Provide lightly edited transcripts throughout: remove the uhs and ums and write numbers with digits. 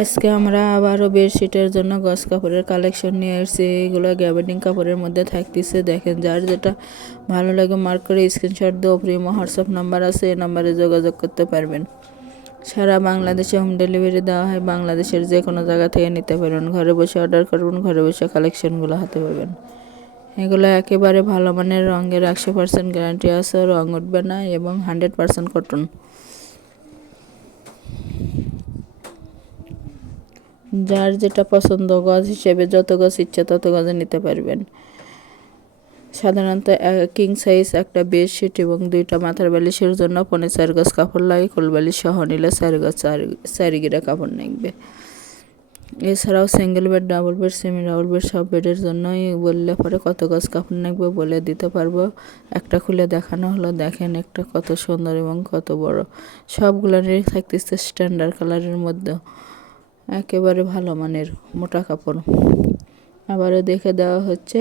আজকে আমরা আবারও বেডশিটের জন্য গজ কাপড়ের কালেকশন নিয়ে এসেছি। এগুলো গ্যাবার্ডিং কাপড়ের মধ্যে থাকতেছে। দেখেন, যার যেটা ভালো লাগে মার্ক করে স্ক্রিনশট দেও। প্রিমো হোয়াটসঅ্যাপ নাম্বার আছে, এই নাম্বারে যোগাযোগ করতে পারবেন। সারা বাংলাদেশে হোম ডেলিভারি দেওয়া হয়। বাংলাদেশের যে কোনো জায়গা থেকে নিতে পারবেন। ঘরে বসে অর্ডার করবেন, ঘরে বসে কালেকশনগুলো হাতে পাবেন। এগুলো একেবারে ভালো মানের, রঙের 100% গ্যারান্টি আছে, রঙ উঠবে না এবং 100% কটন। যার যেটা পছন্দ গজ হিসেবে যত গজ ইচ্ছা তত গজে নিতে পারবেন। সাধারণত কিং সাইজ একটা বেডশিট এবং 2টা মাথার বালিশের জন্য 4.5 গজ কাপড় লাগে। কোলবালিশ সহ নিলে 4 গজ 4 গিরা কাপড় লাগবে। এছাড়াও single bed, double bed, semi double bed সব বেডের জন্যই বললে পরে কত গজ কাপড় লাগবে বলে দিতে পারবো। একটা খুলে দেখানো হলো। দেখেন একটা কত সুন্দর এবং কত বড়। সবগুলোরই থাকতেছে স্ট্যান্ডার্ড কালারের মধ্যে, একেবারে ভালো মানের মোটা কাপড়। আবারও দেখে দেওয়া হচ্ছে,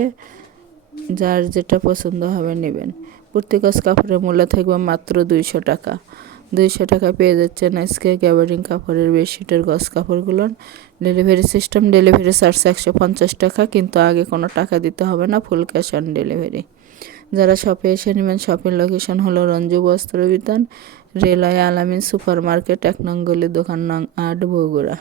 যার যেটা পছন্দ হবে নেবেন। প্রতি গজ কাপড়ের মূল্য থাকবে মাত্র 200 টাকা। 200 টাকা পেয়ে যাচ্ছেন আজকে গ্যাবার্ডিং কাপড়ের বেডশিটের গজ কাপড়গুলোর। ডেলিভারি সিস্টেম, ডেলিভারি চার্জ 150 টাকা, কিন্তু আগে কোনো টাকা দিতে হবে না, ফুল ক্যাশ অন ডেলিভারি। যারা শপে এসে নেবেন, শপের লোকেশন হলো রঞ্জু বস্ত্র বিতান, রেলওয়ে আলামিন সুপার মার্কেট, 1 নং গলি, দোকান নং 8, বগুড়া।